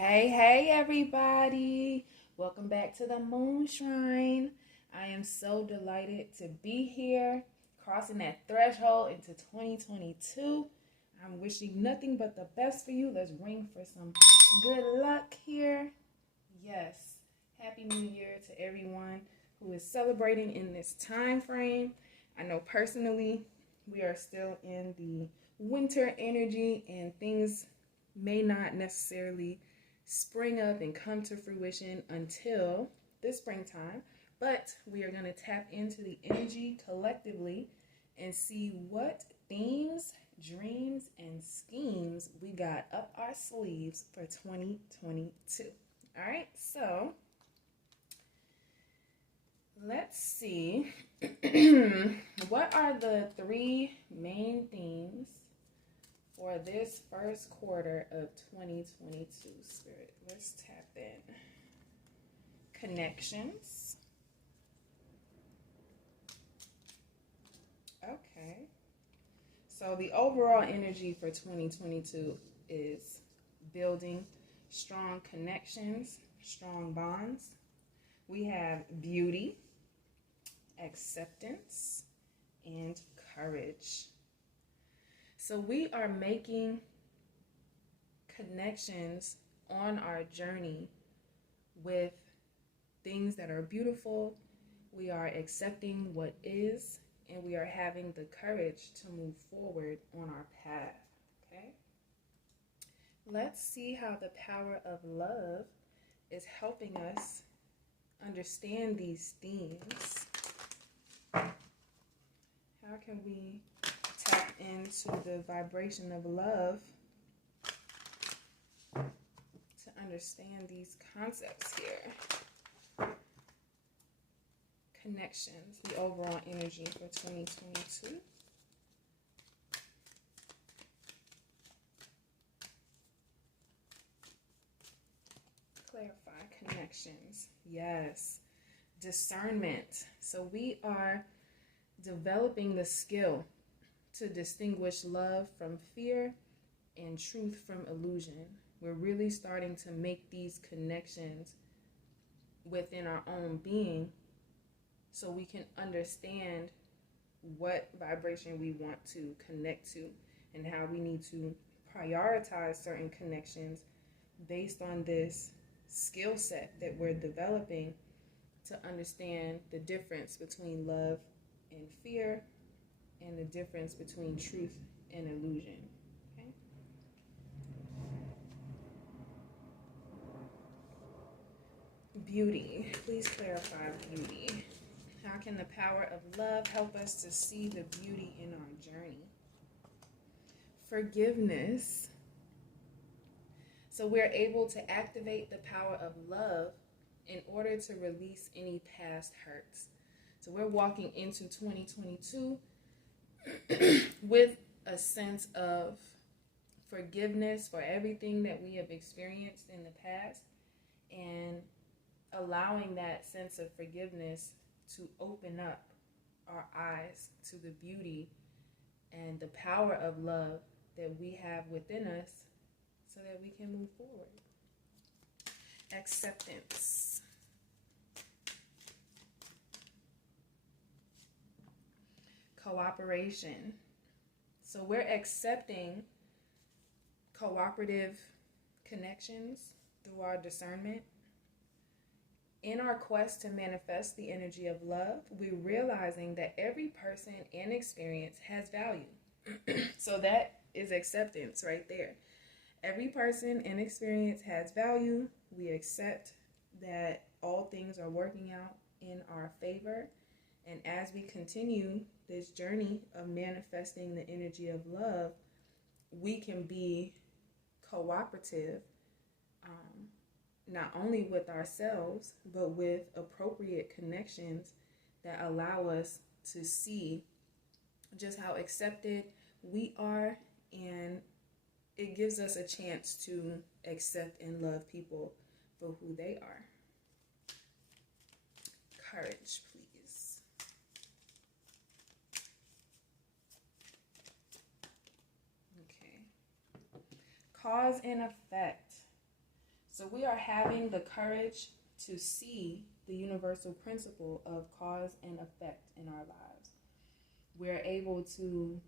Hey, everybody. Welcome back to the Moon Shrine. I am so delighted to be here, crossing that threshold into 2022. I'm wishing nothing but the best for you. Let's ring for some good luck here. Yes. Happy New Year to everyone who is celebrating in this time frame. I know personally we are still in the winter energy and things may not necessarily spring up and come to fruition until the springtime. But we are going to tap into the energy collectively and see what themes, dreams, and schemes we got up our sleeves for 2022. All right, so let's see. What are the three main themes for this first quarter of 2022, Spirit? Let's tap in. Connections. Okay. So the overall energy for 2022 is building strong connections, strong bonds. We have beauty, acceptance, and courage. So we are making connections on our journey with things that are beautiful. We are accepting what is, and we are having the courage to move forward on our path. Okay? Let's see how the power of love is helping us understand these themes. How can we tap into the vibration of love to understand these concepts here? Connections, the overall energy for 2022. Clarify connections. Yes. Discernment. So we are developing the skill to distinguish love from fear and truth from illusion. We're really starting to make these connections within our own being so we can understand what vibration we want to connect to and how we need to prioritize certain connections based on this skill set that we're developing to understand the difference between love and fear and the difference between truth and illusion. Okay? Beauty. Please clarify beauty. How can the power of love help us to see the beauty in our journey? Forgiveness. So we're able to activate the power of love in order to release any past hurts. So we're walking into 2022 with a sense of forgiveness for everything that we have experienced in the past and allowing that sense of forgiveness to open up our eyes to the beauty and the power of love that we have within us so that we can move forward. Acceptance. Cooperation. So we're accepting cooperative connections through our discernment. In our quest to manifest the energy of love, we're realizing that every person and experience has value. So that is acceptance right there. Every person and experience has value. We accept that all things are working out in our favor. And as we continue this journey of manifesting the energy of love, we can be cooperative, not only with ourselves, but with appropriate connections that allow us to see just how accepted we are, and it gives us a chance to accept and love people for who they are. Courage, please. Okay. Cause and effect. So we are having the courage to see the universal principle of cause and effect in our lives. We're able to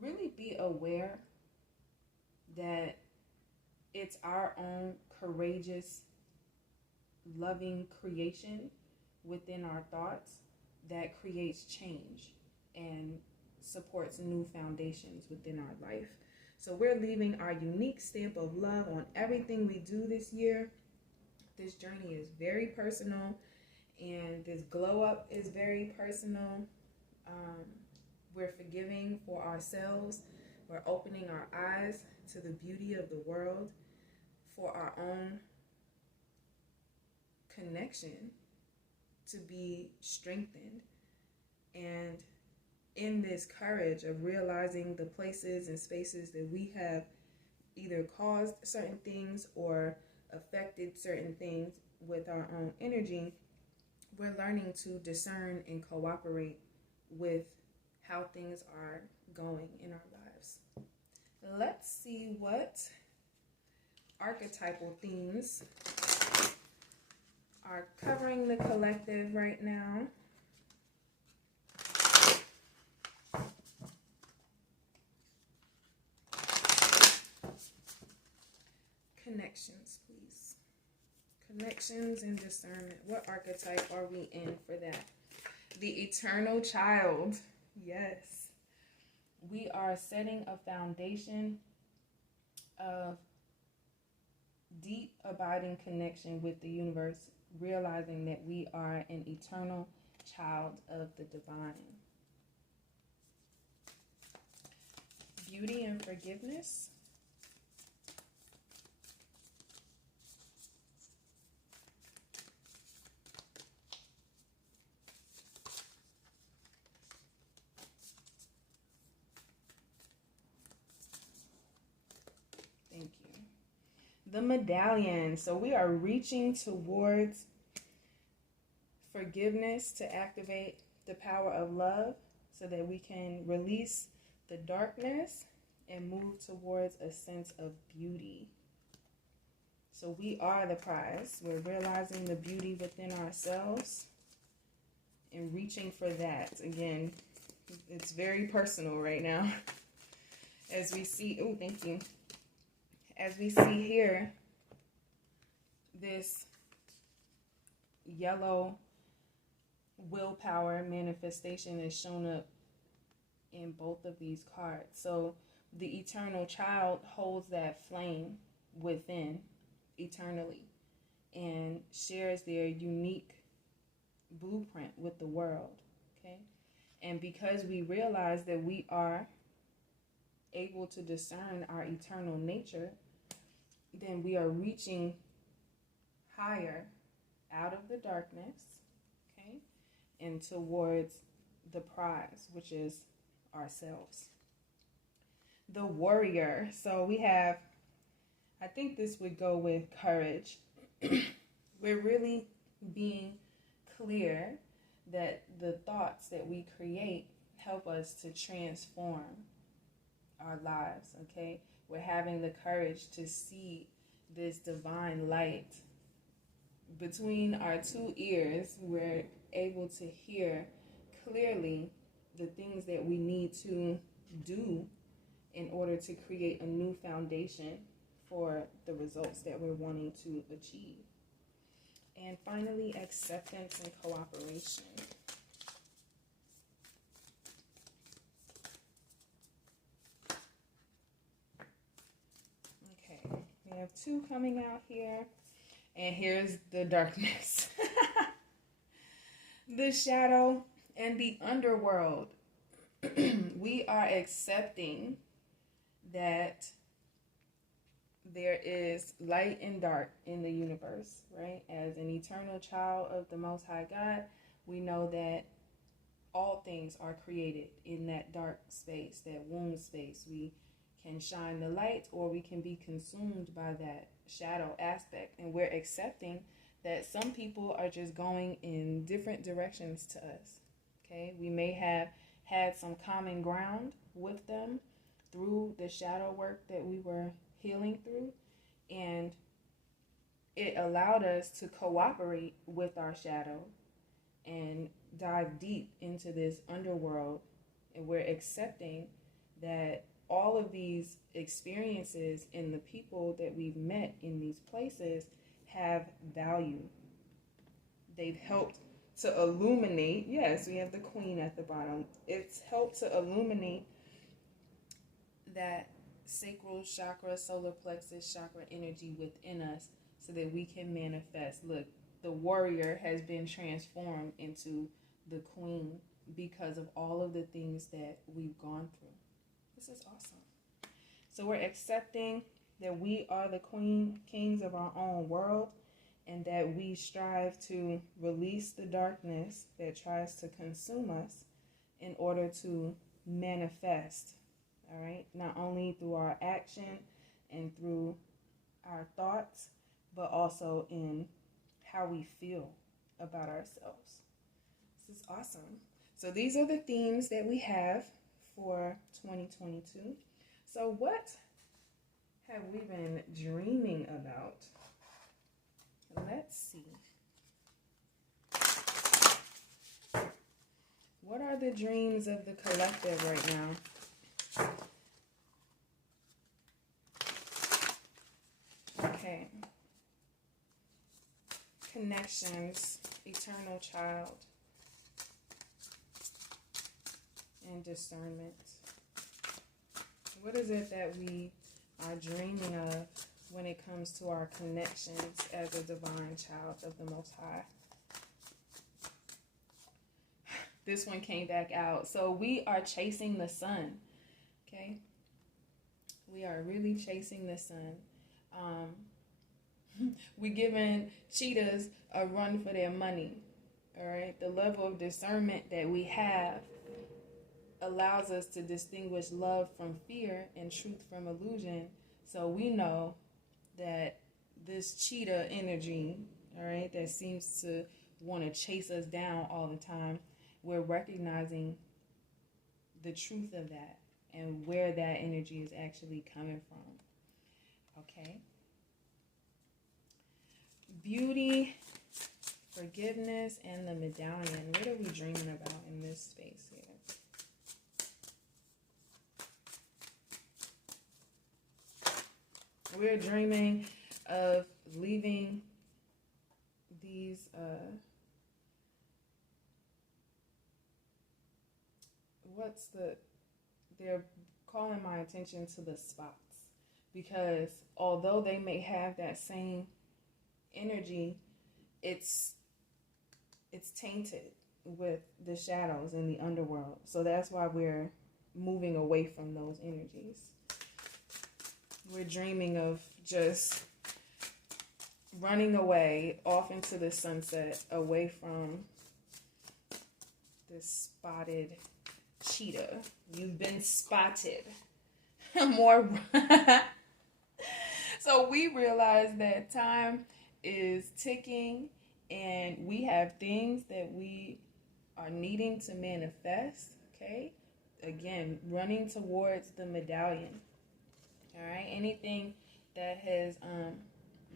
really be aware that it's our own courageous, loving creation within our thoughts that creates change and supports new foundations within our life. So we're leaving our unique stamp of love on everything we do this year. This journey is very personal, and this glow up is very personal. We're forgiving for ourselves. We're opening our eyes to the beauty of the world for our own connection to be strengthened. And in this courage of realizing the places and spaces that we have either caused certain things or affected certain things with our own energy, we're learning to discern and cooperate with how things are going in our lives. Let's see what archetypal themes are covering the collective right now. Connections, please. Connections and discernment. What archetype are we in for that? The eternal child. Yes. We are setting a foundation of deep, abiding connection with the universe, realizing that we are an eternal child of the divine. Beauty and forgiveness. Thank you. The medallion. So we are reaching towards forgiveness to activate the power of love so that we can release the darkness and move towards a sense of beauty. So we are the prize. We're realizing the beauty within ourselves and reaching for that. Again, it's very personal right now. As we see, oh, thank you. As we see here, this yellow willpower manifestation is shown up in both of these cards. So the eternal child holds that flame within eternally and shares their unique blueprint with the world. Okay? And because we realize that we are able to discern our eternal nature, then we are reaching higher out of the darkness, okay, and towards the prize, which is ourselves. The warrior. So we have, I think this would go with courage. We're really being clear that the thoughts that we create help us to transform our lives, okay? We're having the courage to see this divine light. Between our two ears, we're able to hear clearly the things that we need to do in order to create a new foundation for the results that we're wanting to achieve. And finally, acceptance and cooperation. Okay, we have two coming out here. And here's the darkness. The shadow and the underworld. We are accepting that there is light and dark in the universe, right? As an eternal child of the Most High God, we know that all things are created in that dark space, that womb space. We can shine the light or we can be consumed by that shadow aspect. And we're accepting that some people are just going in different directions to us, okay? We may have had some common ground with them through the shadow work that we were healing through. And it allowed us to cooperate with our shadow and dive deep into this underworld. And we're accepting that all of these experiences and the people that we've met in these places have value. They've helped to illuminate. Yes, we have the queen at the bottom. It's helped to illuminate that sacral chakra, solar plexus chakra energy within us so that we can manifest. Look, the warrior has been transformed into the queen because of all of the things that we've gone through. This is awesome. So we're accepting that we are the kings of our own world, and that we strive to release the darkness that tries to consume us in order to manifest, all right? Not only through our action and through our thoughts, but also in how we feel about ourselves. This is awesome. So these are the themes that we have for 2022. So what have we been dreaming about? Let's see. What are the dreams of the collective right now? Okay. Connections, eternal child, and discernment. What is it that we are dreaming of when it comes to our connections as a divine child of the Most High? This one came back out. So we are chasing the sun, okay? We are really chasing the sun. We giving cheetahs a run for their money, all right? The level of discernment that we have allows us to distinguish love from fear and truth from illusion. So we know that this cheetah energy, all right, that seems to want to chase us down all the time, we're recognizing the truth of that and where that energy is actually coming from. Okay. Beauty, forgiveness, and the medallion. What are we dreaming about in this space here? We're dreaming of leaving these they're calling my attention to the spots, because although they may have that same energy, it's tainted with the shadows in the underworld. So that's why we're moving away from those energies. We're dreaming of just running away off into the sunset, away from this spotted cheetah. You've been spotted. More. So we realize that time is ticking, and we have things that we are needing to manifest. Okay, again, running towards the medallion. All right, anything that has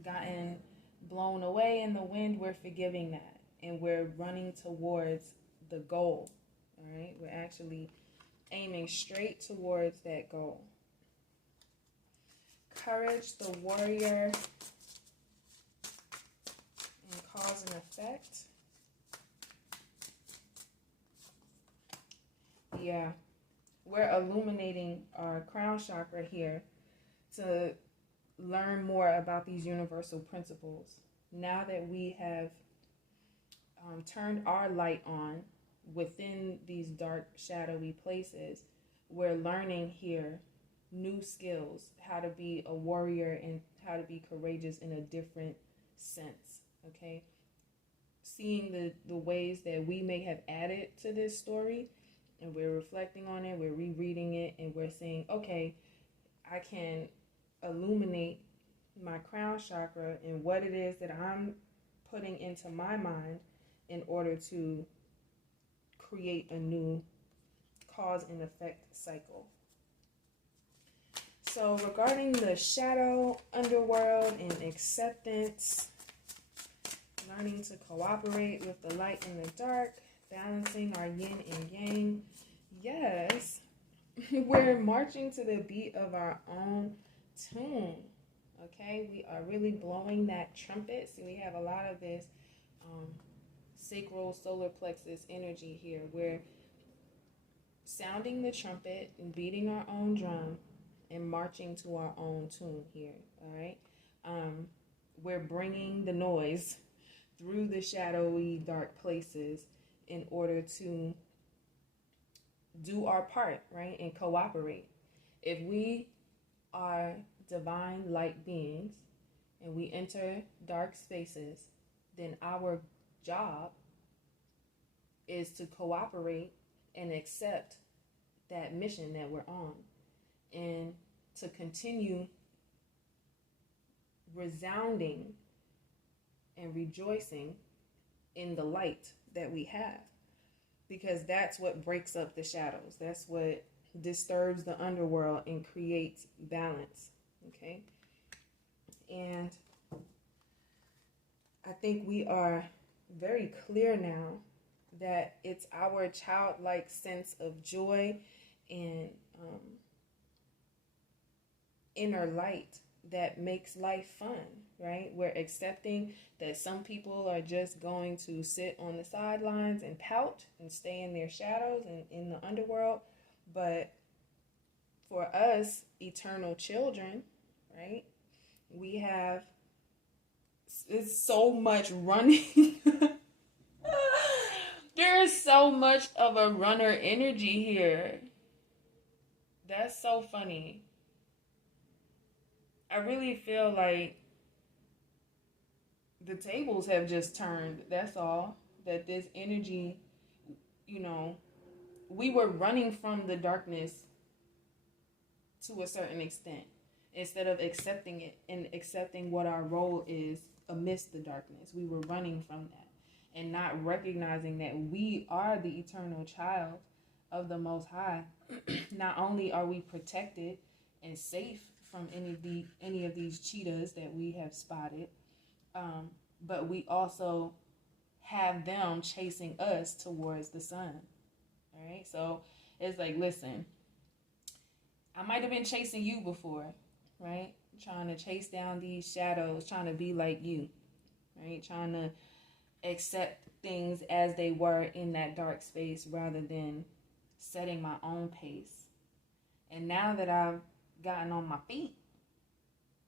gotten blown away in the wind, we're forgiving that, and we're running towards the goal. All right, we're actually aiming straight towards that goal. Courage, the warrior, and cause and effect. Yeah, we're illuminating our crown chakra here to learn more about these universal principles. Now that we have turned our light on within these dark, shadowy places, we're learning here new skills, how to be a warrior and how to be courageous in a different sense, okay? Seeing the ways that we may have added to this story, and we're reflecting on it, we're rereading it, and we're saying, okay, I can illuminate my crown chakra and what it is that I'm putting into my mind in order to create a new cause and effect cycle. So regarding the shadow, underworld, and acceptance, learning to cooperate with the light and the dark, balancing our yin and yang. Yes, we're marching to the beat of our own tune. Okay, we are really blowing that trumpet. So we have a lot of this sacral solar plexus energy here. We're sounding the trumpet and beating our own drum and marching to our own tune here. All right, we're bringing the noise through the shadowy, dark places in order to do our part, right, and cooperate. If we are divine light beings and we enter dark spaces, then our job is to cooperate and accept that mission that we're on and to continue resounding and rejoicing in the light that we have, because that's what breaks up the shadows. That's what disturbs the underworld and creates balance. Okay, and I think we are very clear now that it's our childlike sense of joy and inner light that makes life fun, right? We're accepting that some people are just going to sit on the sidelines and pout and stay in their shadows and in the underworld. But for us, eternal children, right, we have, it's so much running. There is so much of a runner energy here. That's so funny. I really feel like the tables have just turned. That's all. That this energy, you know, we were running from the darkness to a certain extent instead of accepting it and accepting what our role is amidst the darkness. We were running from that and not recognizing that we are the eternal child of the Most High. Not only are we protected and safe from any of these cheetahs that we have spotted, but we also have them chasing us towards the sun. All right, so it's like, listen, I might have been chasing you before, right? Trying to chase down these shadows, trying to be like you, right? Trying to accept things as they were in that dark space rather than setting my own pace. And now that I've gotten on my feet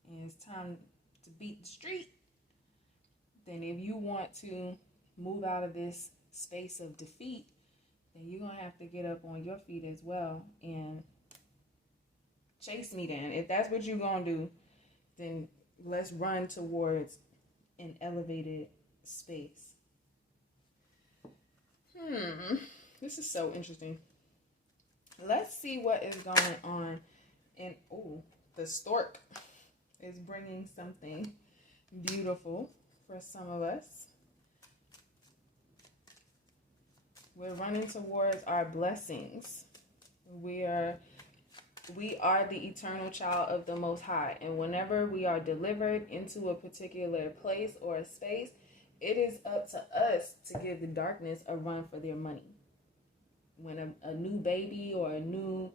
and it's time to beat the street, then if you want to move out of this space of defeat, then you're going to have to get up on your feet as well and chase me then. If that's what you're going to do, then let's run towards an elevated space. This is so interesting. Let's see what is going on. And, the stork is bringing something beautiful for some of us. We're running towards our blessings. We are the eternal child of the Most High. And whenever we are delivered into a particular place or a space, it is up to us to give the darkness a run for their money. When a new baby or a new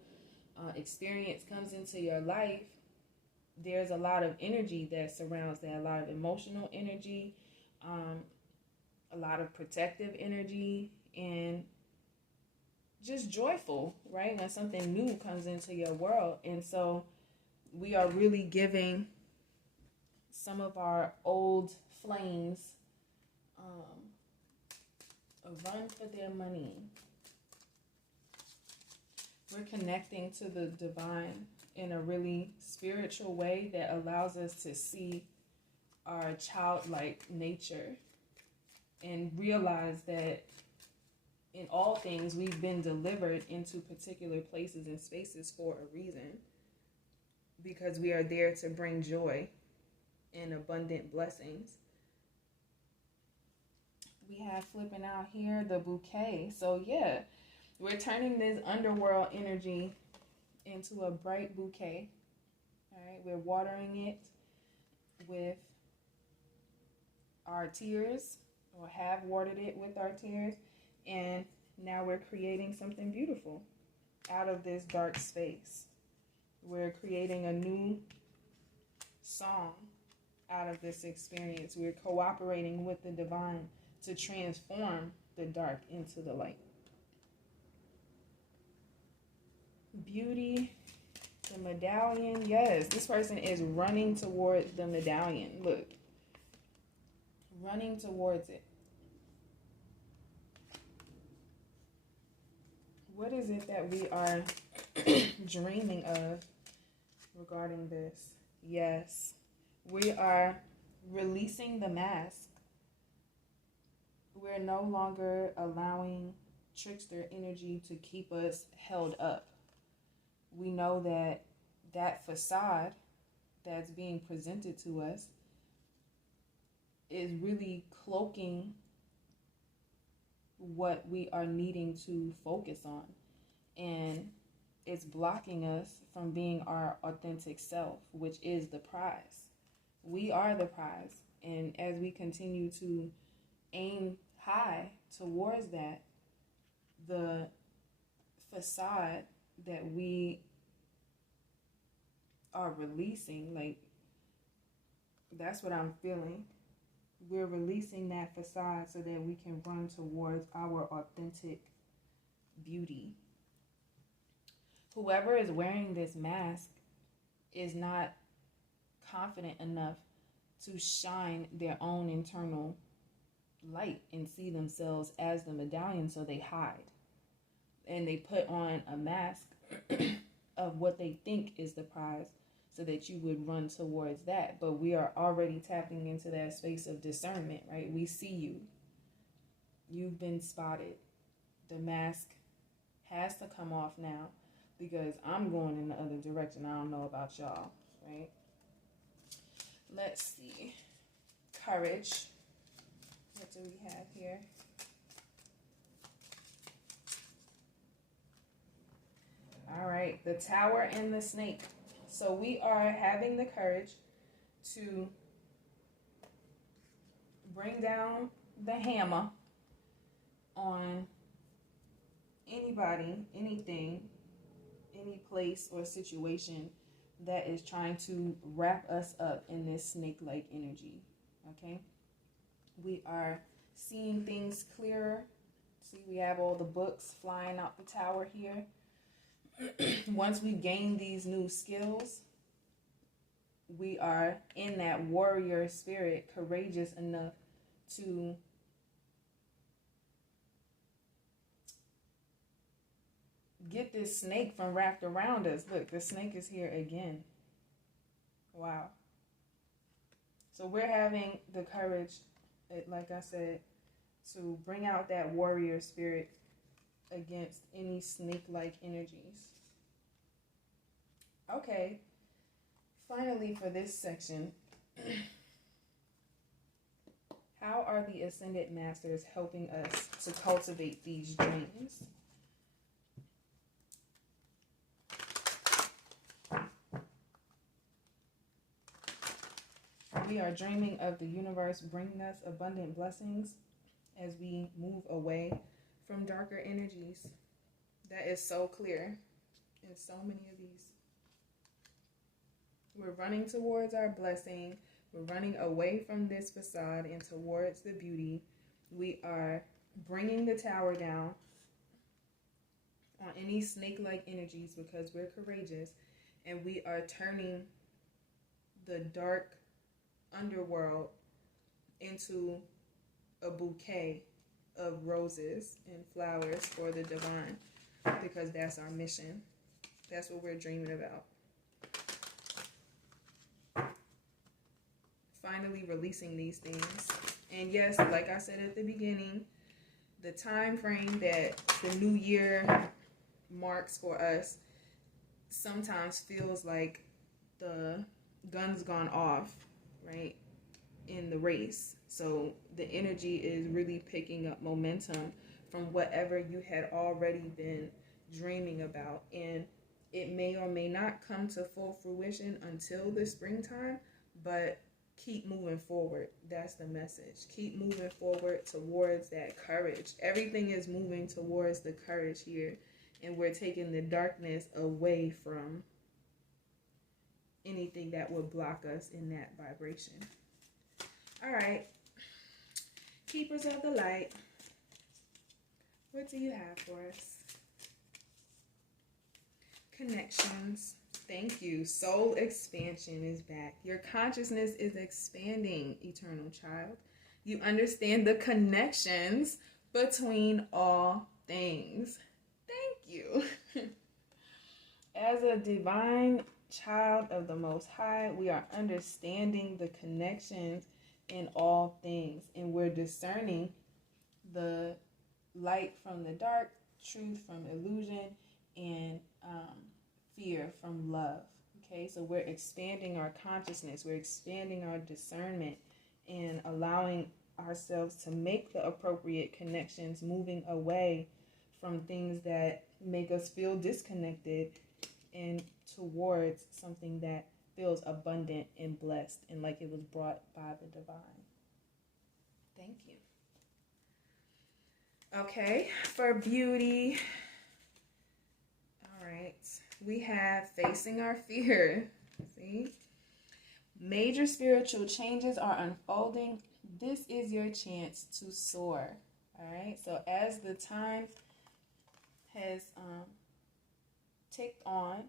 experience comes into your life, there's a lot of energy that surrounds that, a lot of emotional energy, a lot of protective energy, and just joyful, right? When something new comes into your world. And so we are really giving some of our old flames a run for their money. We're connecting to the divine in a really spiritual way that allows us to see our childlike nature and realize that in all things we've been delivered into particular places and spaces for a reason, because we are there to bring joy and abundant blessings. We have flipping out here the bouquet. So yeah, we're turning this underworld energy into a bright bouquet. All right, we're watering it with our tears, or have watered it with our tears, and now we're creating something beautiful out of this dark space. We're creating a new song out of this experience. We're cooperating with the divine to transform the dark into the light. Beauty, the medallion. Yes, this person is running toward the medallion. Look, running towards it. What is it that we are dreaming of regarding this? Yes, we are releasing the mask. We're no longer allowing trickster energy to keep us held up. We know that that facade that's being presented to us is really cloaking what we are needing to focus on, and it's blocking us from being our authentic self, which is the prize. We are the prize, and as we continue to aim high towards that, the facade that we are releasing, like, that's what I'm feeling. We're releasing that facade so that we can run towards our authentic beauty. Whoever is wearing this mask is not confident enough to shine their own internal light and see themselves as the medallion, so they hide. And they put on a mask of what they think is the prize, so that you would run towards that. But we are already tapping into that space of discernment, right? We see you. You've been spotted. The mask has to come off now, because I'm going in the other direction. I don't know about y'all, right? Let's see. Courage. What do we have here? All right, the Tower and the Snake. So we are having the courage to bring down the hammer on anybody, anything, any place or situation that is trying to wrap us up in this snake-like energy, okay? We are seeing things clearer. See, we have all the books flying out the tower here. Once we gain these new skills, we are in that warrior spirit, courageous enough to get this snake from wrapped around us. Look, the snake is here again. Wow. So we're having the courage, like I said, to bring out that warrior spirit against any snake-like energies. Okay, finally for this section, how are the Ascended Masters helping us to cultivate these dreams? We are dreaming of the universe bringing us abundant blessings as we move away from darker energies. That is so clear in so many of these. We're running towards our blessing. We're running away from this facade and towards the beauty. We are bringing the tower down on any snake-like energies because we're courageous, and we are turning the dark underworld into a bouquet of roses and flowers for the divine, because that's our mission. That's what we're dreaming about. Finally releasing these things. And yes, like I said at the beginning, the time frame that the new year marks for us sometimes feels like the gun's gone off, right, in the race. So the energy is really picking up momentum from whatever you had already been dreaming about. And It may or may not come to full fruition until the springtime, but keep moving forward. That's the message. Keep moving forward towards that courage. Everything is moving towards the courage here, and we're taking the darkness away from anything that would block us in that vibration. All right. Keepers of the light, what do you have for us? Connections. Thank you. Soul expansion is back. Your consciousness is expanding, eternal child. You understand the connections between all things. Thank you. As a divine child of the Most High, we are understanding the connections in all things, and we're discerning the light from the dark, truth from illusion, and fear from love. Okay, so we're expanding our consciousness, we're expanding our discernment, and allowing ourselves to make the appropriate connections, moving away from things that make us feel disconnected and towards something that feels abundant and blessed and like it was brought by the divine. Thank you. Okay, for beauty. All right, we have facing our fear. See? Major spiritual changes are unfolding. This is your chance to soar. All right, so as the time has ticked on,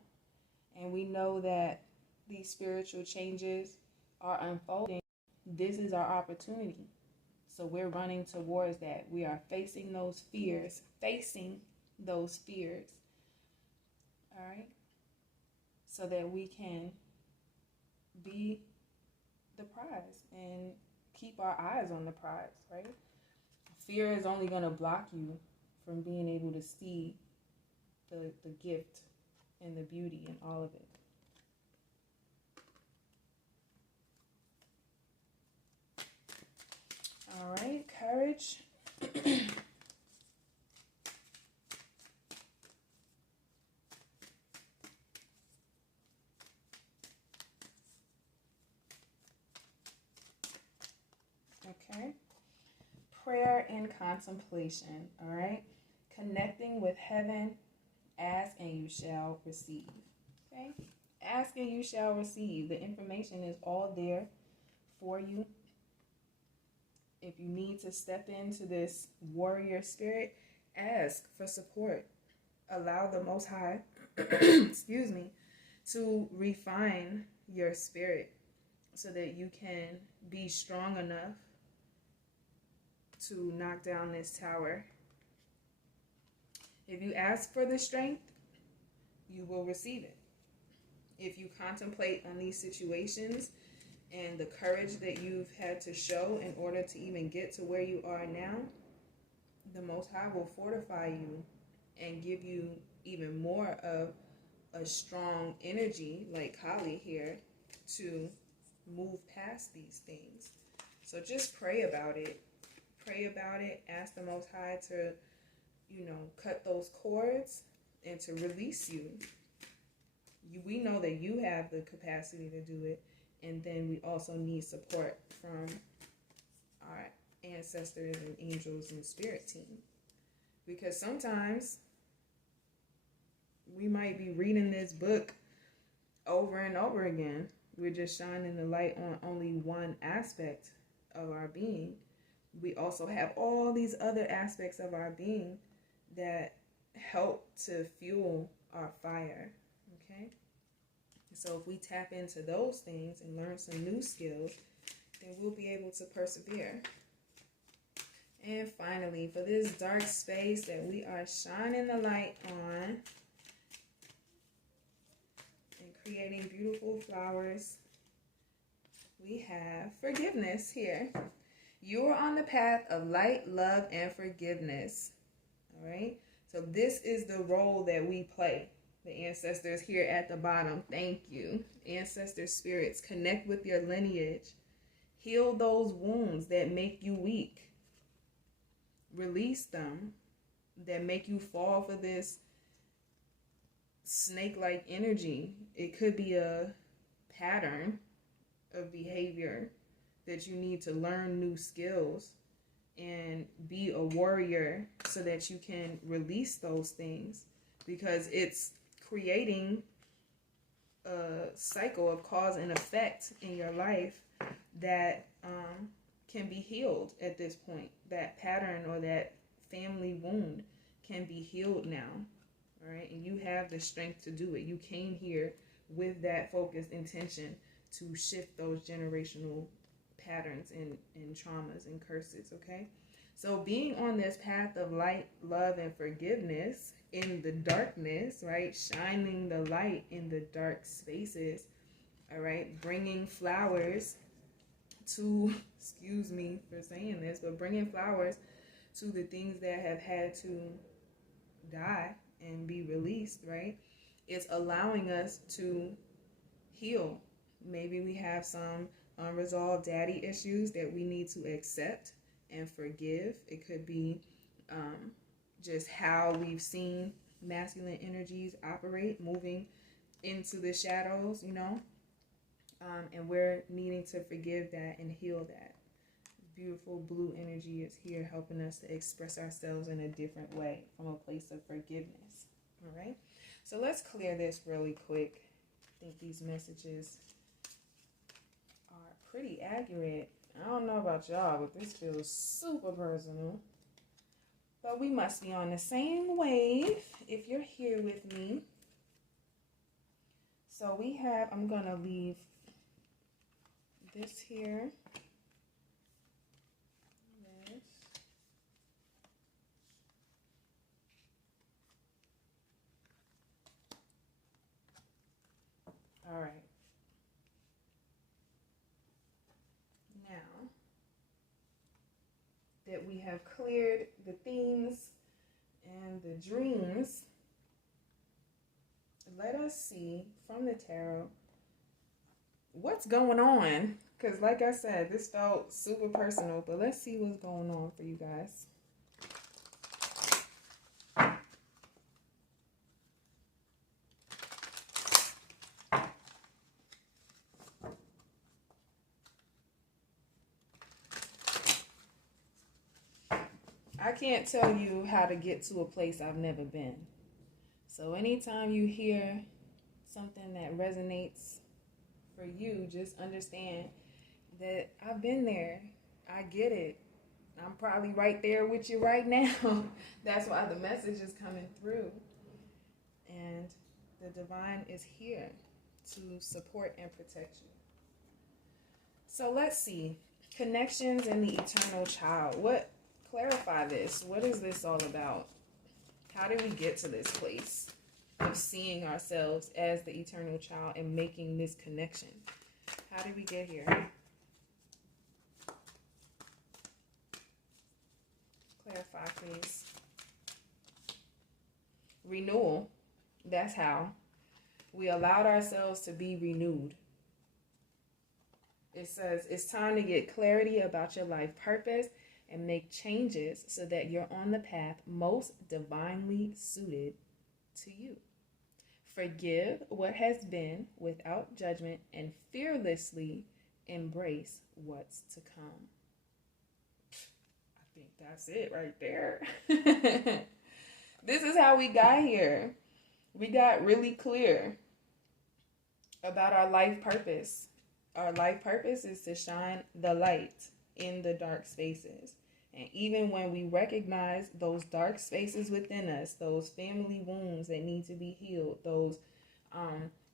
and we know that these spiritual changes are unfolding, this is our opportunity. So we're running towards that. We are facing those fears, all right, so that we can be the prize and keep our eyes on the prize, right? Fear is only going to block you from being able to see the gift and the beauty in all of it. All right, courage. Okay. Prayer and contemplation, all right? Connecting with heaven, ask and you shall receive, okay? Ask and you shall receive. The information is all there for you. If you need to step into this warrior spirit, ask for support. Allow the Most High, excuse me, to refine your spirit so that you can be strong enough to knock down this tower. If you ask for the strength, you will receive it. If you contemplate on these situations and the courage that you've had to show in order to even get to where you are now, the Most High will fortify you and give you even more of a strong energy, like Kali here, to move past these things. So just pray about it. Pray about it. Ask the Most High to, cut those cords and to release you. We know that you have the capacity to do it. And then we also need support from our ancestors and angels and spirit team. Because sometimes we might be reading this book over and over again. We're just shining the light on only one aspect of our being. We also have all these other aspects of our being that help to fuel our fire, okay? So if we tap into those things and learn some new skills, then we'll be able to persevere. And finally, for this dark space that we are shining the light on and creating beautiful flowers, we have forgiveness here. You are on the path of light, love, and forgiveness. All right? So this is the role that we play. The ancestors here at the bottom, thank you. Ancestor spirits, connect with your lineage. Heal those wounds that make you weak. Release them that make you fall for this snake-like energy. It could be a pattern of behavior that you need to learn new skills and be a warrior so that you can release those things, because it's creating a cycle of cause and effect in your life that can be healed at this point. That pattern or that family wound can be healed now, all right? And you have the strength to do it. You came here with that focused intention to shift those generational patterns and traumas and curses, okay? So being on this path of light, love, and forgiveness in the darkness, right? Shining the light in the dark spaces, all right? Bringing flowers to, excuse me for saying this, but bringing flowers to the things that have had to die and be released, right? It's allowing us to heal. Maybe we have some unresolved daddy issues that we need to accept and forgive. It could be just how we've seen masculine energies operate, moving into the shadows, you know, and we're needing to forgive that and heal that. Beautiful blue energy is here helping us to express ourselves in a different way from a place of forgiveness. All right, so let's clear this really quick. I think these messages are pretty accurate. I don't know about y'all, but this feels super personal. But we must be on the same wave if you're here with me. So we have, I'm going to leave this here. This. All right. Now that we have cleared the themes and the dreams, let us see from the tarot what's going on. Because like I said, this felt super personal, but let's see what's going on for you guys. I can't tell you how to get to a place I've never been. So anytime you hear something that resonates for you, just understand that I've been there. I get it. I'm probably right there with you right now. That's why the message is coming through. And the divine is here to support and protect you. So let's see. Connections and the eternal child. Clarify this. What is this all about? How did we get to this place of seeing ourselves as the eternal child and making this connection? How did we get here? Clarify, please. Renewal. That's how. We allowed ourselves to be renewed. It says it's time to get clarity about your life purpose and make changes so that you're on the path most divinely suited to you. Forgive what has been without judgment and fearlessly embrace what's to come. I think that's it right there. This is how we got here. We got really clear about our life purpose. Our life purpose is to shine the light in the dark spaces. And even when we recognize those dark spaces within us, those family wounds that need to be healed, those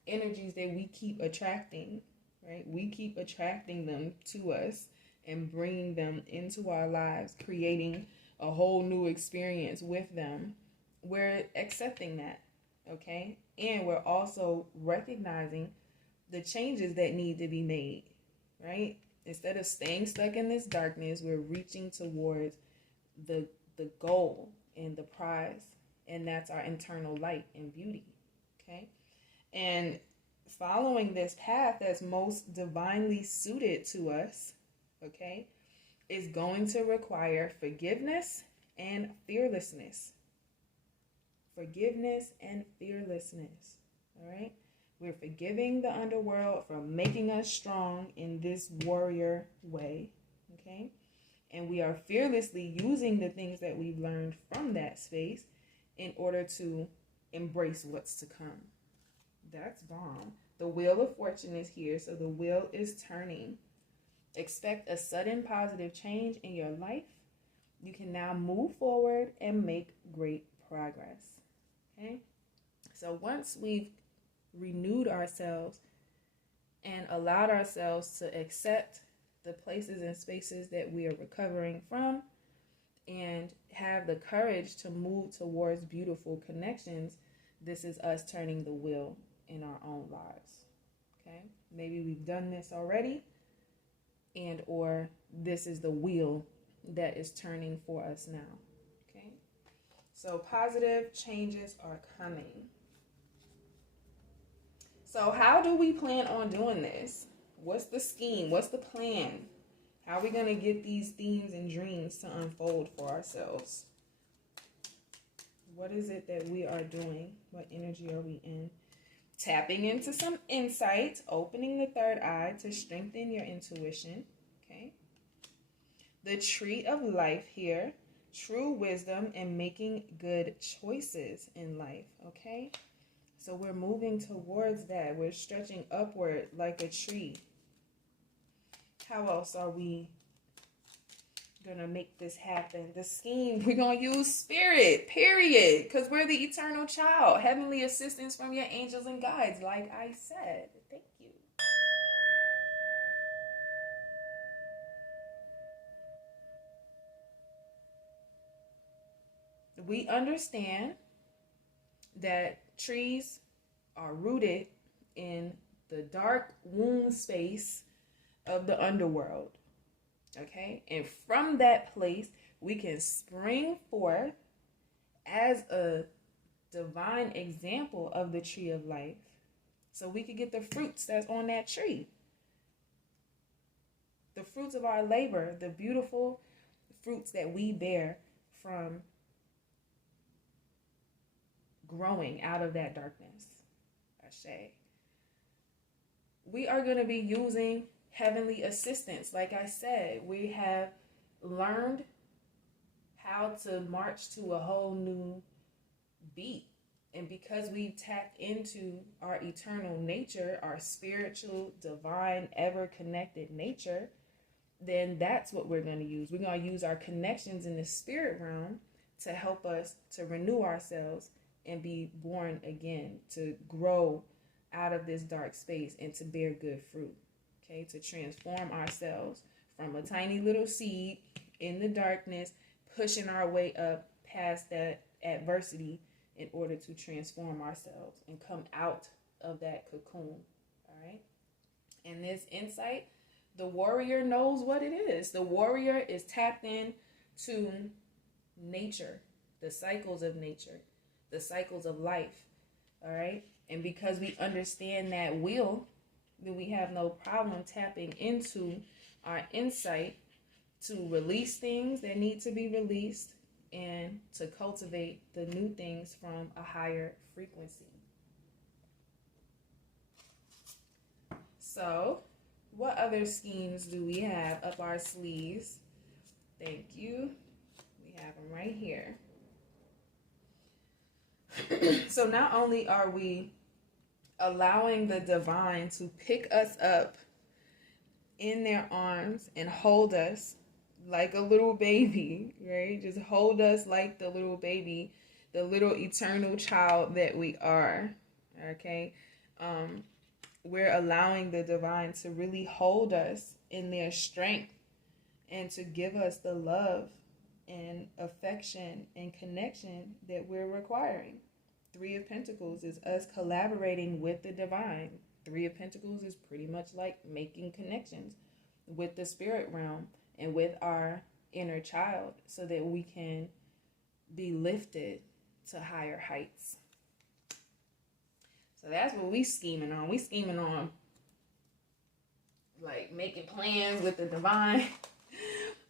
energies that we keep attracting, right? We keep attracting them to us and bringing them into our lives, creating a whole new experience with them. We're accepting that, okay? And we're also recognizing the changes that need to be made, right? Instead of staying stuck in this darkness, we're reaching towards the goal and the prize, and that's our internal light and beauty, okay? And following this path that's most divinely suited to us, okay, is going to require forgiveness and fearlessness. forgiveness, and fearlessness. All right? We're forgiving the underworld for making us strong in this warrior way. Okay? And we are fearlessly using the things that we've learned from that space in order to embrace what's to come. That's bomb. The wheel of fortune is here, so the wheel is turning. Expect a sudden positive change in your life. You can now move forward and make great progress. Okay? So once we've renewed ourselves and allowed ourselves to accept the places and spaces that we are recovering from and have the courage to move towards beautiful connections, this is us turning the wheel in our own lives. Okay? Maybe we've done this already, and or this is the wheel that is turning for us now. Okay? So positive changes are coming. So how do we plan on doing this? What's the scheme? What's the plan? How are we going to get these themes and dreams to unfold for ourselves? What is it that we are doing? What energy are we in? Tapping into some insight, opening the third eye to strengthen your intuition. Okay. The tree of life here, true wisdom and making good choices in life. Okay. So we're moving towards that. We're stretching upward like a tree. How else are we going to make this happen? The scheme, we're going to use spirit, period. Because we're the eternal child. Heavenly assistance from your angels and guides, like I said. Thank you. We understand that trees are rooted in the dark womb space of the underworld. Okay? And from that place, we can spring forth as a divine example of the tree of life. So we could get the fruits that's on that tree. The fruits of our labor, the beautiful fruits that we bear from growing out of that darkness. Ashe. We are going to be using heavenly assistance. Like I said, we have learned how to march to a whole new beat. And because we've tapped into our eternal nature, our spiritual, divine, ever-connected nature, then that's what we're going to use. We're going to use our connections in the spirit realm to help us to renew ourselves and be born again, to grow out of this dark space and to bear good fruit. Okay, to transform ourselves from a tiny little seed in the darkness, pushing our way up past that adversity in order to transform ourselves and come out of that cocoon. All right. And this insight, the warrior knows what it is. The warrior is tapped in to nature, the cycles of nature, the cycles of life. All right. And because we understand that wheel, then we have no problem tapping into our insight to release things that need to be released and to cultivate the new things from a higher frequency. So, what other schemes do we have up our sleeves? Thank you. We have them right here. So not only are we allowing the divine to pick us up in their arms and hold us like a little baby, right? Just hold us like the little baby, the little eternal child that we are, okay? We're allowing the divine to really hold us in their strength and to give us the love and affection and connection that we're requiring. Three of Pentacles is us collaborating with the divine. Three of Pentacles is pretty much like making connections with the spirit realm and with our inner child so that we can be lifted to higher heights. So that's what we scheming on. We scheming on like making plans with the divine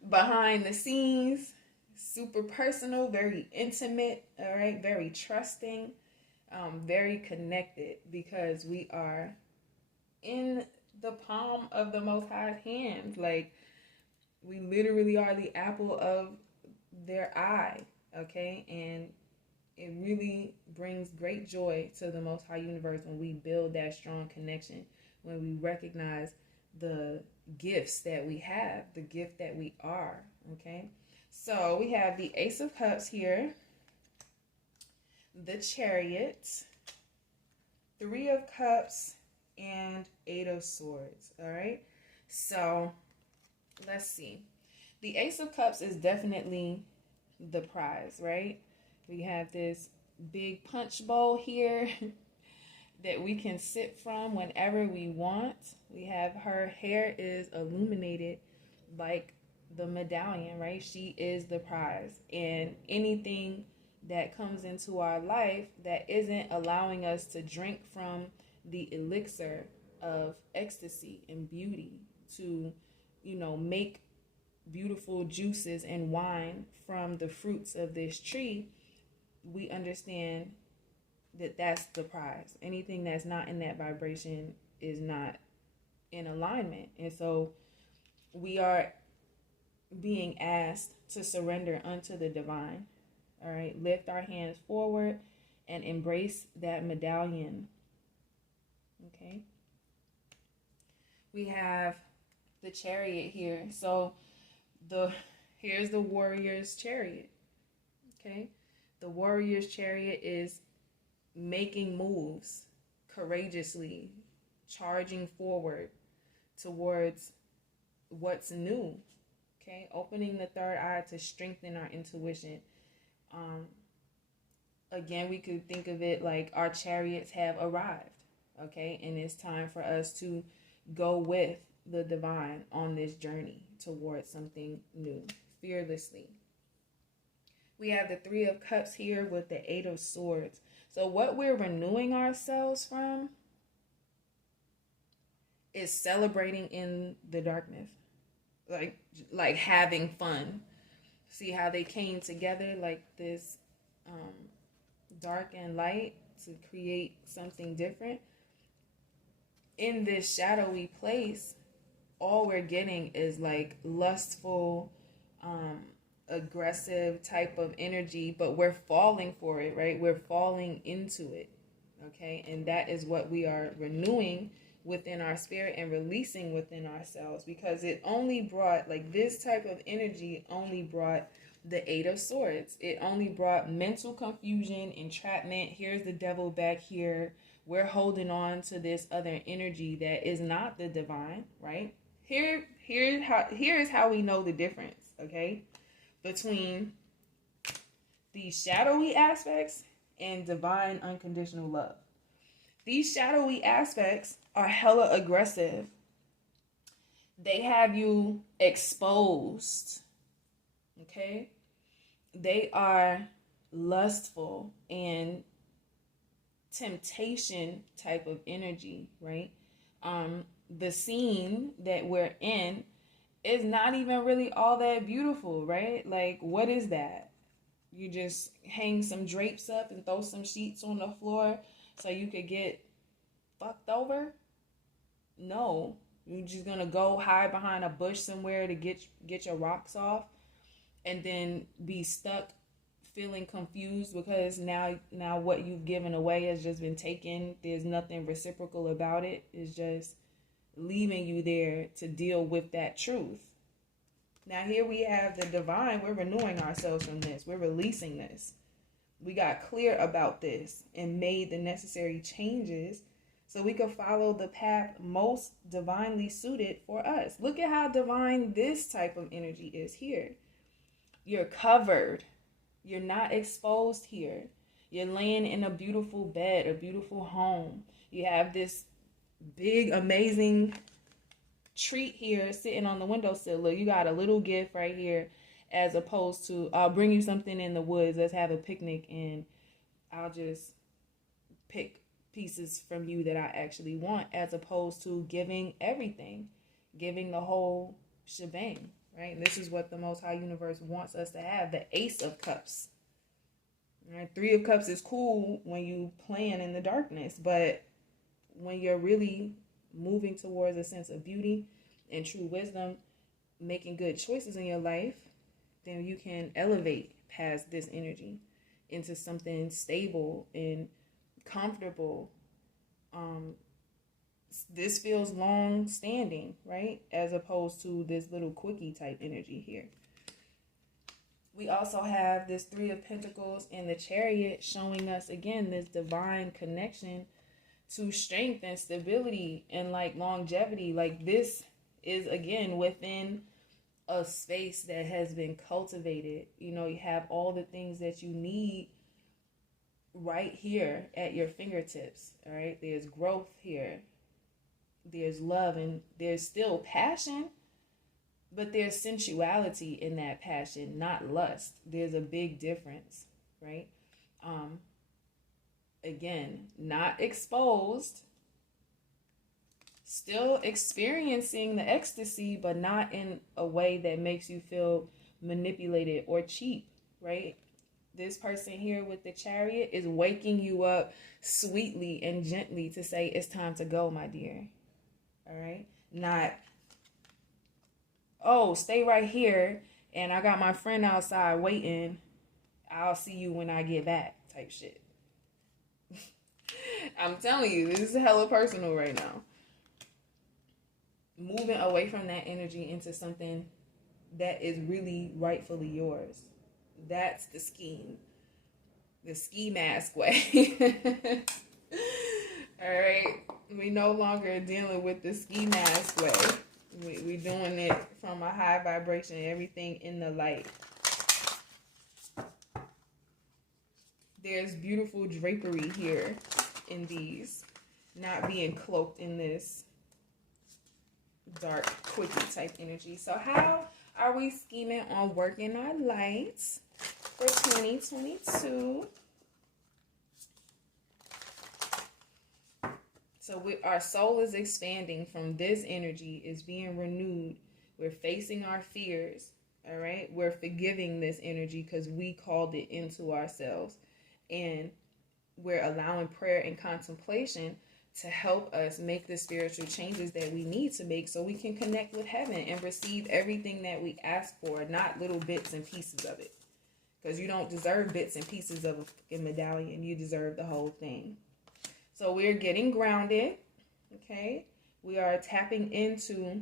behind the scenes super personal, very intimate, all right, very trusting, very connected, because we are in the palm of the Most High's hand. Like, we literally are the apple of their eye, okay? And it really brings great joy to the Most High Universe when we build that strong connection, when we recognize the gifts that we have, the gift that we are, okay? So we have the Ace of Cups here, the Chariot, Three of Cups, and Eight of Swords, all right? So let's see. The Ace of Cups is definitely the prize, right? We have this big punch bowl here that we can sip from whenever we want. We have her hair is illuminated like the medallion, right? She is the prize. And anything that comes into our life that isn't allowing us to drink from the elixir of ecstasy and beauty, to, make beautiful juices and wine from the fruits of this tree, we understand that that's the prize. Anything that's not in that vibration is not in alignment. And so we are being asked to surrender unto the divine. All right, lift our hands forward and embrace that medallion. Okay. We have the Chariot here. So here's the warrior's chariot. Okay. The warrior's chariot is making moves courageously, charging forward towards what's new. Okay, opening the third eye to strengthen our intuition. Again, we could think of it like our chariots have arrived. Okay, and it's time for us to go with the divine on this journey towards something new, fearlessly. We have the Three of Cups here with the Eight of Swords. So what we're renewing ourselves from is celebrating in the darkness. Like having fun. See how they came together, like this dark and light, to create something different. In this shadowy place, all we're getting is like lustful, aggressive type of energy, but we're falling for it, right? We're falling into it, okay? And that is what we are renewing within our spirit and releasing within ourselves, because it only brought, like, this type of energy only brought the Eight of Swords. It only brought mental confusion, entrapment. Here's the devil back here. We're holding on to this other energy that is not the divine, right? Here is how we know the difference, okay, between these shadowy aspects and divine unconditional love. These shadowy aspects are hella aggressive. They have you exposed, okay? They are lustful and temptation type of energy, right? The scene that we're in is not even really all that beautiful, right? Like, what is that? You just hang some drapes up and throw some sheets on the floor so you could get fucked over? No. You're just gonna go hide behind a bush somewhere to get your rocks off, and then be stuck feeling confused because now what you've given away has just been taken. There's nothing reciprocal about it. It's just leaving you there to deal with that truth. Now here we have the divine. We're renewing ourselves from this. We're releasing this. We got clear about this and made the necessary changes so we could follow the path most divinely suited for us. Look at how divine this type of energy is here. You're covered. You're not exposed here. You're laying in a beautiful bed, a beautiful home. You have this big, amazing treat here sitting on the windowsill. Look, you got a little gift right here, as opposed to, I'll bring you something in the woods. Let's have a picnic and I'll just pick pieces from you that I actually want, as opposed to giving everything, giving the whole shebang. right? And this is what the Most High Universe wants us to have, the Ace of Cups. Right? Three of Cups is cool when you playing in the darkness, but when you're really moving towards a sense of beauty and true wisdom, making good choices in your life, then you can elevate past this energy into something stable and comfortable. This feels long standing, right? As opposed to this little quickie type energy here. We also have this Three of Pentacles in the Chariot showing us again this divine connection to strength and stability and like longevity. Like this is again within a space that has been cultivated. You know, you have all the things that you need right here at your fingertips. All right, there's growth here, there's love, and there's still passion, but there's sensuality in that passion, not lust. There's a big difference, right? Again, not exposed, still experiencing the ecstasy, but not in a way that makes you feel manipulated or cheap, right? This person here with the Chariot is waking you up sweetly and gently to say, it's time to go, my dear. All right? Not, oh, stay right here, and I got my friend outside waiting. I'll see you when I get back type shit. I'm telling you, this is hella personal right now. Moving away from that energy into something that is really rightfully yours. That's the scheme. The ski mask way. Alright? We no longer dealing with the ski mask way. We doing it from a high vibration, everything in the light. There's beautiful drapery here in these. Not being cloaked in this dark, quickie type energy. So how are we scheming on working our lights for 2022? So our soul is expanding from this energy, is being renewed. We're facing our fears, all right? We're forgiving this energy because we called it into ourselves. And we're allowing prayer and contemplation to help us make the spiritual changes that we need to make so we can connect with heaven and receive everything that we ask for, not little bits and pieces of it. Because you don't deserve bits and pieces of a medallion. You deserve the whole thing. So we're getting grounded, okay? We are tapping into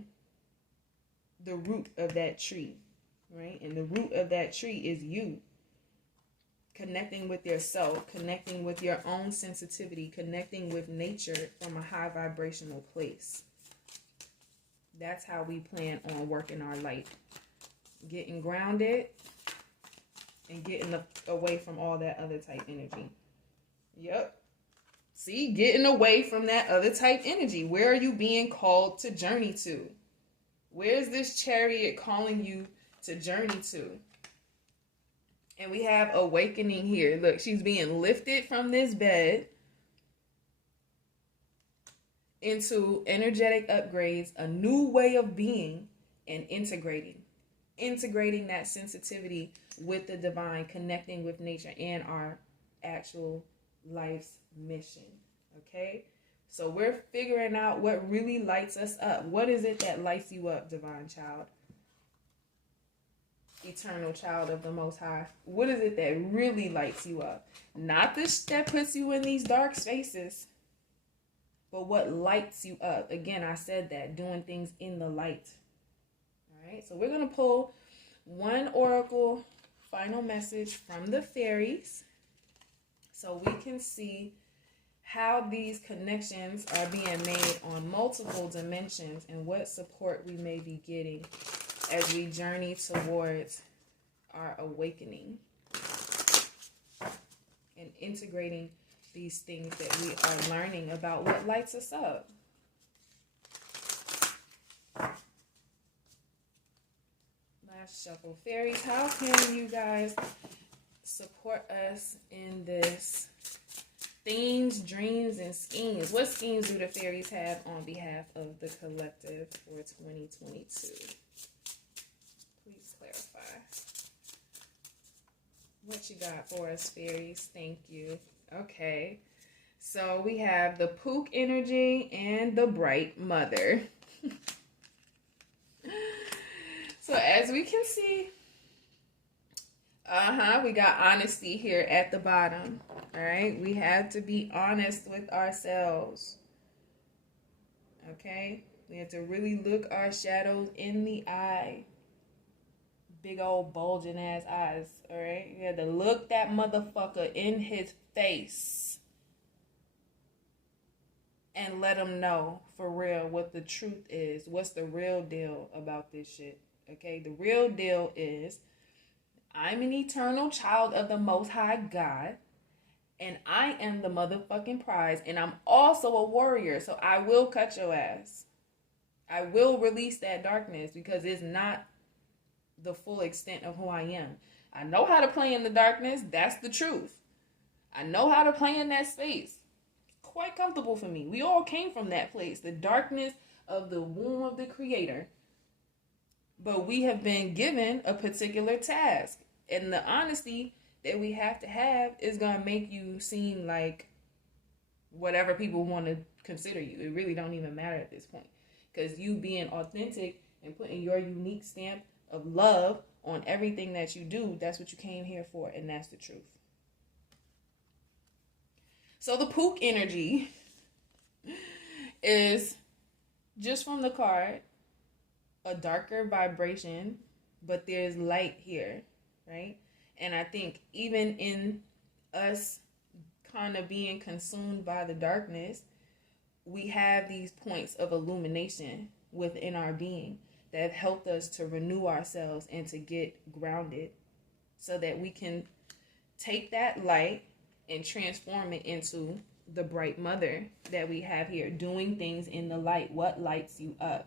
the root of that tree, right? And the root of that tree is you. Connecting with yourself, connecting with your own sensitivity, connecting with nature from a high vibrational place. That's how we plan on working our light. Getting grounded and getting away from all that other type energy. Yep. See, getting away from that other type energy. Where are you being called to journey to? Where's this Chariot calling you to journey to? And we have awakening here. Look, she's being lifted from this bed into energetic upgrades, a new way of being, and integrating that sensitivity with the divine, connecting with nature and our actual life's mission. Okay? So we're figuring out what really lights us up. What is it that lights you up, divine child? Eternal child of the Most High. What is it that really lights you up? Not this that puts you in these dark spaces, but what lights you up. Again, I said that, doing things in the light. All right, so we're going to pull one oracle final message from the fairies so we can see how these connections are being made on multiple dimensions and what support we may be getting as we journey towards our awakening and integrating these things that we are learning about what lights us up. Last shuffle. Fairies, how can you guys support us in this themes, dreams, and schemes? What schemes do the fairies have on behalf of the collective for 2022? clarify. What you got for us, fairies? Thank you. Okay. So we have the Pook energy and the Bright Mother. So as we can see, we got honesty here at the bottom. All right. We have to be honest with ourselves. Okay. We have to really look our shadows in the eye. Big old bulging ass eyes. All right. You have to look that motherfucker in his face and let him know for real what the truth is. What's the real deal about this shit? Okay. The real deal is I'm an eternal child of the Most High God, and I am the motherfucking prize, and I'm also a warrior, so I will cut your ass. I will release that darkness because it's not the full extent of who I am. I know how to play in the darkness. That's the truth. I know how to play in that space. Quite comfortable for me. We all came from that place, the darkness of the womb of the Creator. But we have been given a particular task. And the honesty that we have to have is going to make you seem like whatever people want to consider you. It really don't even matter at this point. Because you being authentic and putting your unique stamp of love on everything that you do, that's what you came here for. And that's the truth. So the Pook energy is just from the card. A darker vibration, but there's light here, right? And I think even in us kind of being consumed by the darkness, we have these points of illumination within our being that have helped us to renew ourselves and to get grounded so that we can take that light and transform it into the Bright Mother that we have here, doing things in the light. What lights you up?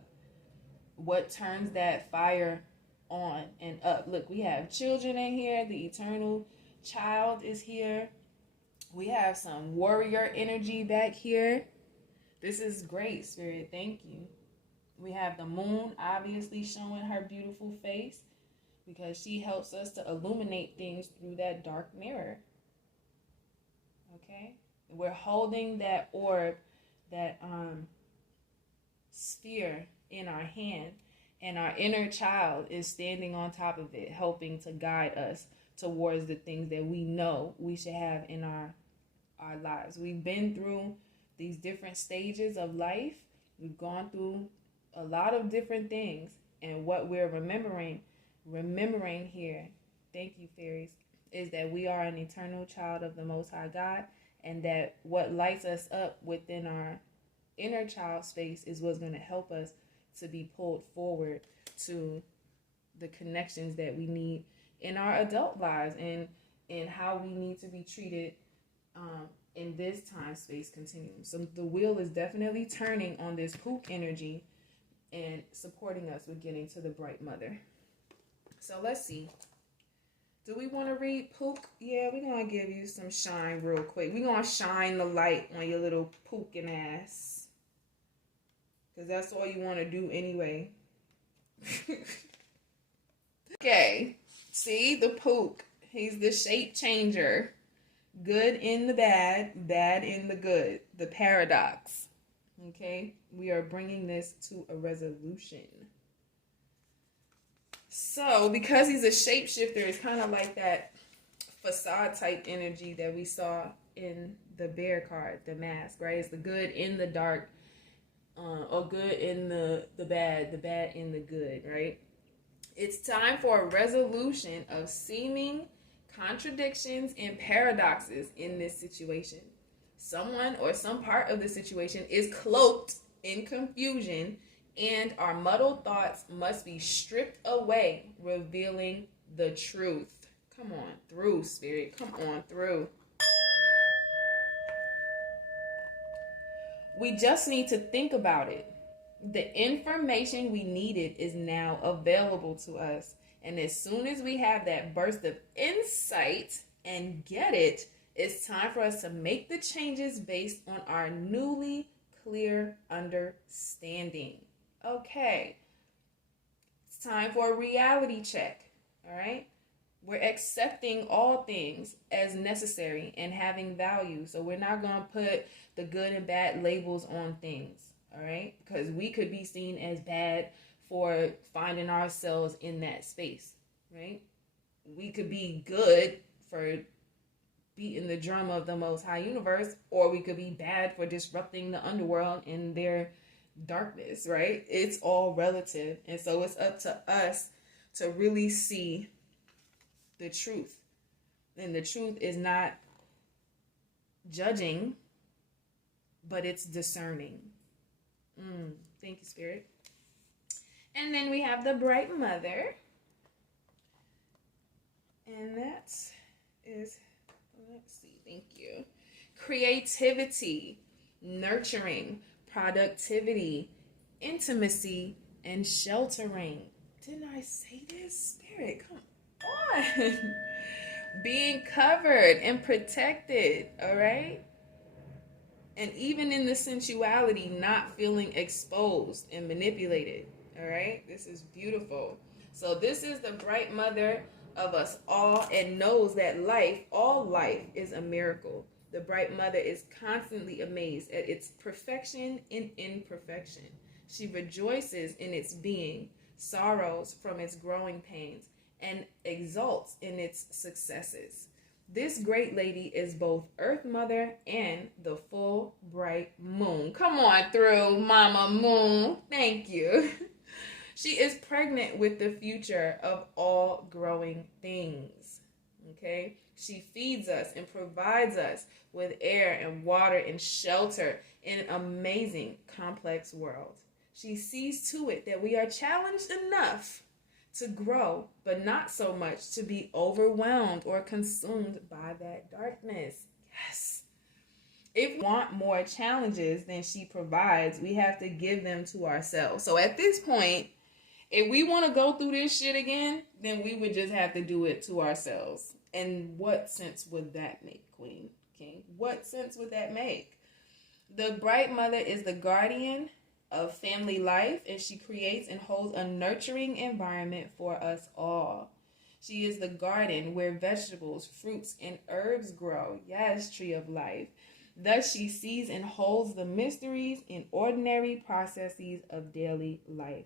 What turns that fire on and up? Look, we have children in here. The eternal child is here. We have some warrior energy back here. This is great, Spirit. Thank you. We have the moon obviously showing her beautiful face because she helps us to illuminate things through that dark mirror. Okay? We're holding that orb, that sphere in our hand, and our inner child is standing on top of it, helping to guide us towards the things that we know we should have in our lives. We've been through these different stages of life. We've gone through a lot of different things, and what we're remembering here, thank you, fairies, is that we are an eternal child of the Most High God, and that what lights us up within our inner child space is what's going to help us to be pulled forward to the connections that we need in our adult lives and how we need to be treated in this time space continuum. So the wheel is definitely turning on this Pook energy and supporting us with getting to the Bright Mother. So let's see. Do we want to read Pook? Yeah, we're going to give you some shine real quick. We're going to shine the light on your little pookin' ass. Because that's all you want to do anyway. Okay. See, the Pook. He's the shape changer. Good in the bad, bad in the good. The paradox. Okay? We are bringing this to a resolution. So, because he's a shapeshifter, it's kind of like that facade type energy that we saw in the bear card, the mask, right? It's the good in the dark. Or good in the bad in the good, right? It's time for a resolution of seeming contradictions and paradoxes in this situation. Someone or some part of the situation is cloaked in confusion, and our muddled thoughts must be stripped away, revealing the truth. Come on through, Spirit. Come on through. We just need to think about it. The information we needed is now available to us. And as soon as we have that burst of insight and get it, it's time for us to make the changes based on our newly clear understanding. Okay. It's It's time for a reality check. All right. We're accepting all things as necessary and having value. So we're not going to put the good and bad labels on things. All right. Because we could be seen as bad for finding ourselves in that space. Right. We could be good for beating the drum of the Most High Universe, or we could be bad for disrupting the underworld in their darkness, right? It's all relative. And so it's up to us to really see the truth. And the truth is not judging, but it's discerning. Thank you, Spirit. And then we have the Bright Mother. And that is, let's see, thank you. Creativity, nurturing, productivity, intimacy, and sheltering. Didn't I say this? Spirit, come on. Being covered and protected, all right? And even in the sensuality, not feeling exposed and manipulated, all right? This is beautiful. So this is the Bright Mother of us all, and knows that all life is a miracle. The Bright Mother is constantly amazed at its perfection in imperfection. She rejoices in its being, sorrows from its growing pains, and exults in its successes. This great lady is both Earth Mother and the full bright moon. Come on through, Mama Moon. Thank you. She is pregnant with the future of all growing things. Okay? She feeds us and provides us with air and water and shelter in an amazing, complex world. She sees to it that we are challenged enough to grow, but not so much to be overwhelmed or consumed by that darkness. Yes. If we want more challenges than she provides, we have to give them to ourselves. So at this point, if we want to go through this shit again, then we would just have to do it to ourselves. And what sense would that make, Queen, King? What sense would that make? The Bright Mother is the guardian of family life, and she creates and holds a nurturing environment for us all. She is the garden where vegetables, fruits, and herbs grow. Yes, tree of life. Thus she sees and holds the mysteries in ordinary processes of daily life.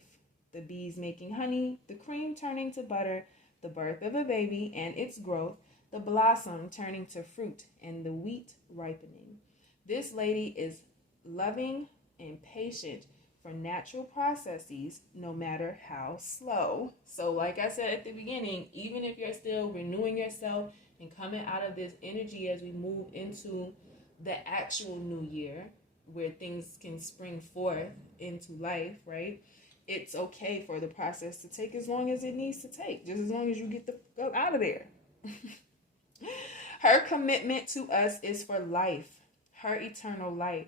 The bees making honey, the cream turning to butter, the birth of a baby and its growth, the blossom turning to fruit, and the wheat ripening. This lady is loving and patient for natural processes, no matter how slow. So like I said at the beginning, even if you're still renewing yourself and coming out of this energy as we move into the actual new year, where things can spring forth into life, right? It's okay for the process to take as long as it needs to take, just as long as you get the fuck out of there. Her commitment to us is for life, her eternal life,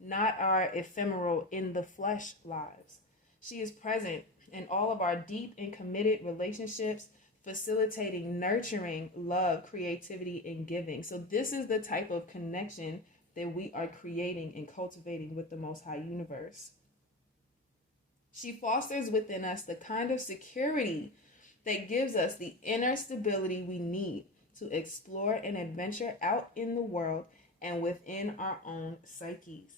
not our ephemeral in the flesh lives. She is present in all of our deep and committed relationships, facilitating, nurturing, love, creativity, and giving. So this is the type of connection that we are creating and cultivating with the Most High Universe. She fosters within us the kind of security that gives us the inner stability we need to explore and adventure out in the world and within our own psyches.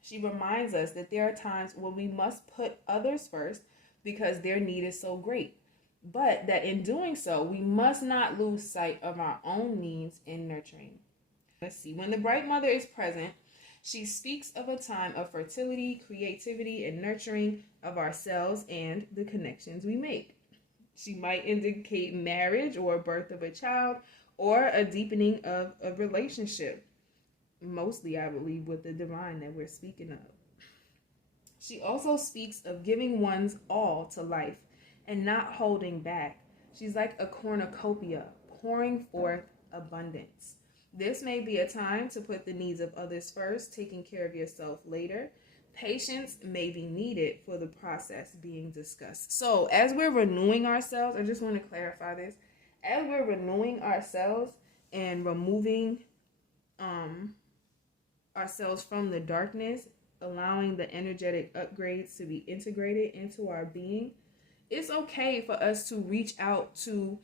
She reminds us that there are times when we must put others first because their need is so great, but that in doing so, we must not lose sight of our own needs in nurturing. Let's see, when the Bright Mother is present, she speaks of a time of fertility, creativity, and nurturing of ourselves and the connections we make. She might indicate marriage or birth of a child or a deepening of a relationship. Mostly, I believe, with the divine that we're speaking of. She also speaks of giving one's all to life and not holding back. She's like a cornucopia, pouring forth abundance. This may be a time to put the needs of others first, taking care of yourself later. Patience may be needed for the process being discussed. So as we're renewing ourselves, I just want to clarify this. As we're renewing ourselves and removing ourselves from the darkness, allowing the energetic upgrades to be integrated into our being, it's okay for us to reach out to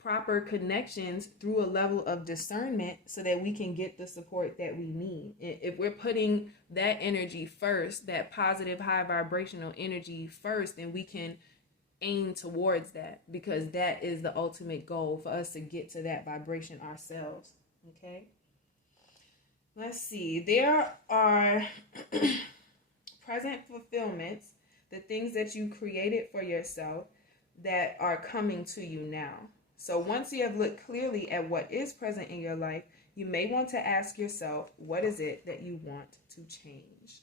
proper connections through a level of discernment so that we can get the support that we need. If we're putting that energy first, that positive high vibrational energy first, then we can aim towards that, because that is the ultimate goal for us to get to that vibration ourselves. Okay, let's see. There are present fulfillments, the things that you created for yourself that are coming to you now. So once you have looked clearly at what is present in your life, you may want to ask yourself, what is it that you want to change?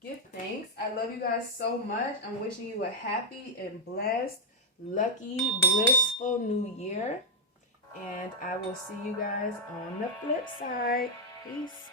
Give thanks. I love you guys so much. I'm wishing you a happy and blessed, lucky, blissful new year. And I will see you guys on the flip side. Peace.